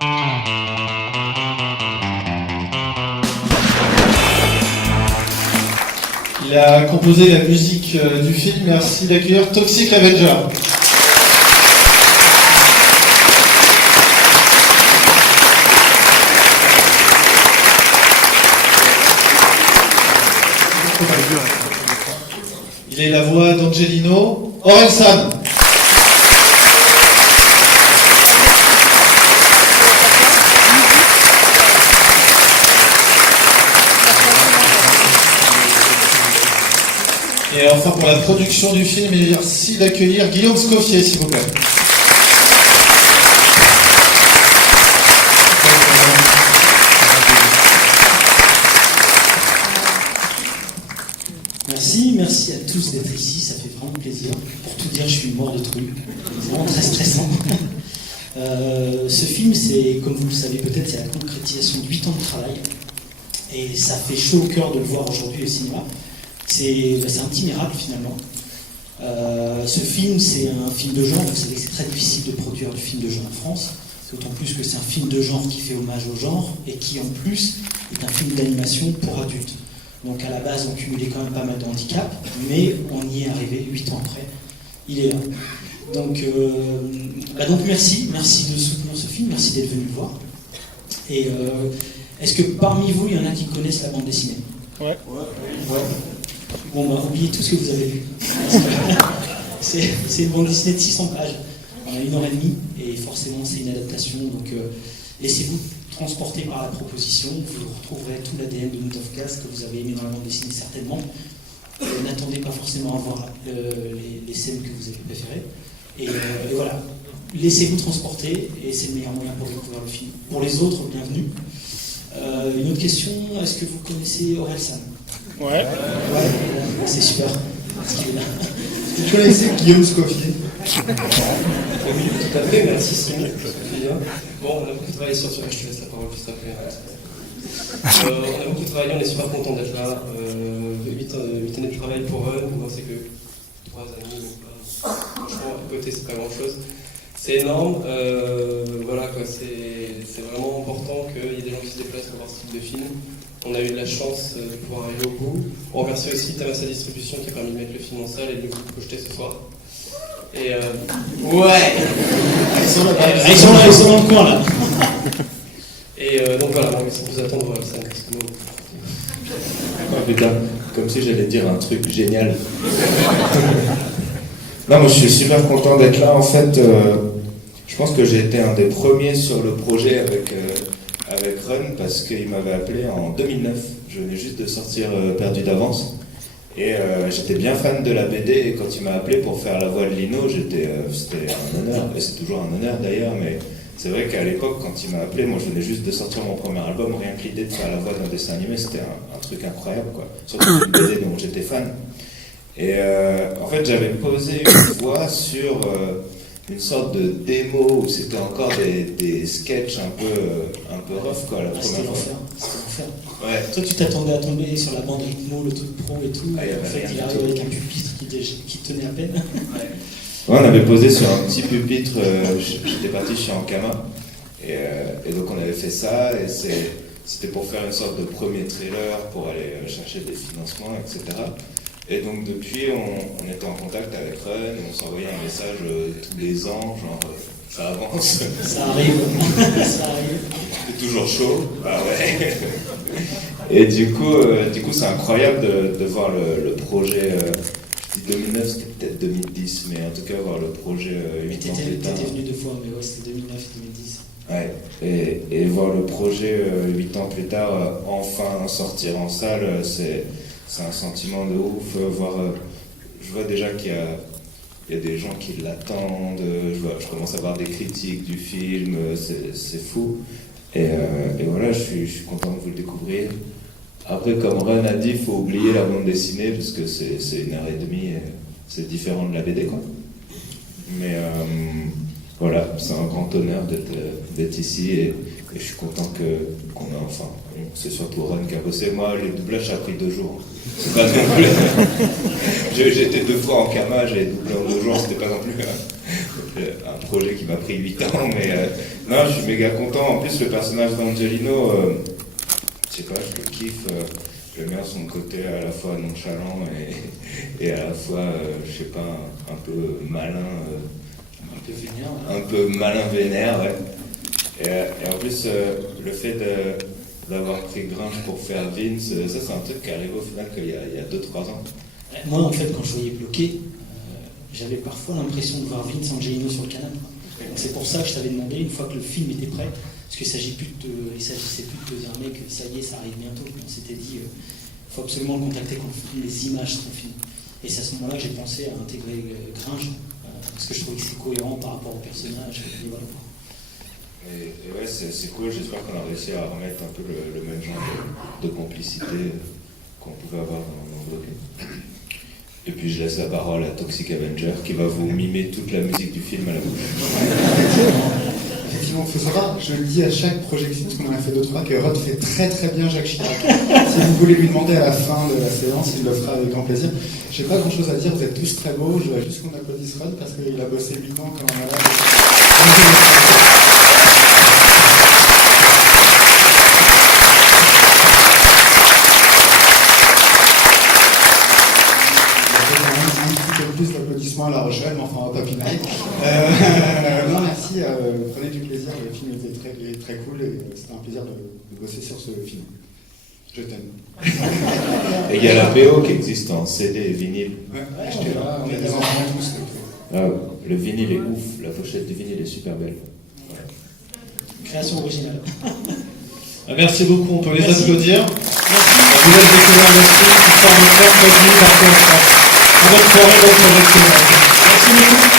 Il a composé la musique du film. Merci d'accueillir Toxic Avenger. Il est la voix d'Angelino. Orelsan. Et enfin pour la production du film, merci d'accueillir Guillaume Scoffier, s'il vous plaît. Merci à tous d'être ici, ça fait vraiment plaisir. Pour tout dire, je suis mort de trouille. C'est vraiment très stressant. Ce film, c'est, comme vous le savez peut-être, c'est la concrétisation de 8 ans de travail. Et ça fait chaud au cœur de le voir aujourd'hui au cinéma. C'est un petit miracle finalement. Ce film, c'est un film de genre. Vous savez que c'est très difficile de produire du film de genre en France. D'autant plus que c'est un film de genre qui fait hommage au genre et qui en plus est un film d'animation pour adultes. Donc à la base, on cumulait quand même pas mal de handicaps, mais on y est arrivé 8 ans après. Il est là. Donc merci de soutenir ce film, merci d'être venu le voir. Et est-ce que parmi vous, il y en a qui connaissent la bande dessinée? Ouais. Bon, on va oublier tout ce que vous avez lu. C'est une bande dessinée de 600 pages. On a 1h30 et forcément c'est une adaptation. Donc laissez-vous transporter par la proposition. Vous retrouverez tout l'ADN de Note of Gas que vous avez aimé dans la bande dessinée certainement. N'attendez pas forcément à voir les scènes que vous avez préférées. Et voilà. Laissez-vous transporter et c'est le meilleur moyen pour découvrir le film. Pour les autres, bienvenue. Une autre question, est-ce que vous connaissez Orelsan? Ouais. C'est super. Vous connaissez Guillaume Scoffier? Oui, tout à fait, merci Simon. Bon, on a beaucoup travaillé sur je te laisse la parole juste après. On a beaucoup travaillé, on est super content d'être là. 8 années de travail pour eux, moi c'est que 3 années, franchement à côté c'est pas grand chose. C'est énorme, voilà quoi, c'est vraiment important qu'il y ait des gens qui se déplacent pour voir ce type de film. On a eu de la chance de pouvoir arriver au bout. On remercie aussi Tamassa Distribution qui a permis de mettre le film en salle et de le projeter ce soir. Et ouais. Ils sont dans le coin là. Et donc voilà, on va vous attendre ça. Oh putain, comme si j'allais dire un truc génial. Non, moi je suis super content d'être là. En fait, je pense que j'ai été un des premiers sur le projet avec Run parce qu'il m'avait appelé en 2009. Je venais juste de sortir Perdu d'avance. Et j'étais bien fan de la BD et quand il m'a appelé pour faire la voix de Lino, c'était un honneur. Et c'est toujours un honneur d'ailleurs, mais c'est vrai qu'à l'époque, quand il m'a appelé, moi je venais juste de sortir mon premier album, rien que l'idée de faire la voix d'un dessin animé, c'était un truc incroyable, quoi. Surtout une BD dont j'étais fan. Et en fait, j'avais posé une voix sur une sorte de démo où c'était encore des sketchs un peu rough, quoi, la première fois. C'était l'enfer. Ouais. Toi, tu t'attendais à tomber sur la bande rythmo, le truc pro et tout. Ah, en fait, il arrive avec un pupitre qui tenait à peine. Ouais, on avait posé sur un petit pupitre, j'étais parti chez Ankama, et donc on avait fait ça, et c'était pour faire une sorte de premier trailer, pour aller chercher des financements, etc. Et donc depuis, on était en contact avec Run, on s'envoyait un message tous les ans, genre ça avance. Ça arrive, ça arrive. C'est toujours chaud, bah ouais. Et du coup c'est incroyable de voir le projet. Je dis 2009, c'était peut-être 2010, mais en tout cas voir le projet 8 ans plus tard. T'étais venu 2 fois, mais ouais, c'était 2009 et 2010. Ouais, et voir le projet 8 ans plus tard enfin sortir en salle, c'est un sentiment de ouf. Je vois déjà qu'il y a des gens qui l'attendent, je commence à voir des critiques du film, c'est fou. Et voilà, je suis content que vous le découvriez. Après, comme Ron a dit, il faut oublier la bande dessinée parce que c'est 1h30 et c'est différent de la BD, quoi. Mais voilà, c'est un grand honneur d'être ici et je suis content qu'on a enfin. C'est surtout Ron qui a bossé. Moi, les doublages, ça a pris 2 jours. C'est pas non plus. J'ai été 2 fois en Kama, j'ai doublé en 2 jours, c'était pas non plus un projet qui m'a pris 8 ans, mais non, je suis méga content. En plus, le personnage d'Angelino, je sais pas, je le kiffe. J'aime bien son côté à la fois nonchalant et à la fois, je sais pas, un peu malin. Un peu vénère. Un peu malin vénère, ouais. Et en plus, le fait d'avoir pris Gringe pour faire Vince, ça c'est un truc qui est arrivé au final qu'il y a 2-3 ans. Moi, en fait, quand je voyais Bloqué, j'avais parfois l'impression de voir Vince Angelino sur le canapé. Donc, c'est pour ça que je t'avais demandé, une fois que le film était prêt, parce qu'il ne s'agissait plus de te dire, mec, ça y est, ça arrive bientôt. On s'était dit, il faut absolument le contacter quand les images seront finies. Et c'est à ce moment-là que j'ai pensé à intégrer Gringe, parce que je trouvais que c'était cohérent par rapport au personnage. Et voilà. Et ouais, c'est cool, j'espère qu'on a réussi à remettre un peu le même genre de complicité qu'on pouvait avoir dans Bloqué. Et puis je laisse la parole à Toxic Avenger qui va vous mimer toute la musique du film à la bouche. Effectivement, il faut savoir, je le dis à chaque projection, parce qu'on en a fait 2-3, que Rod fait très très bien Jacques Chirac. Si vous voulez lui demander à la fin de la séance, il le fera avec grand plaisir. Je n'ai pas grand chose à dire, vous êtes tous très beaux, je voudrais juste qu'on applaudisse Rod parce qu'il a bossé 8 ans comme un malade. Plus d'applaudissements à La Rochelle, mais enfin, on va pas pinailler. Non, merci, prenez du plaisir, le film était très cool et c'était un plaisir de bosser sur ce film. Je t'aime. Et il y a la BO qui existe en CD et vinyle. Ouais, on a des enfants tous. Ah ouais, le vinyle est ouf, la pochette du vinyle est super belle. Voilà. Création originale. Merci beaucoup, on peut les Merci. applaudir. Merci. Vous êtes découvert le film qui sort le mercredi 21 France. Bonne soirée, bonne projection. Merci beaucoup.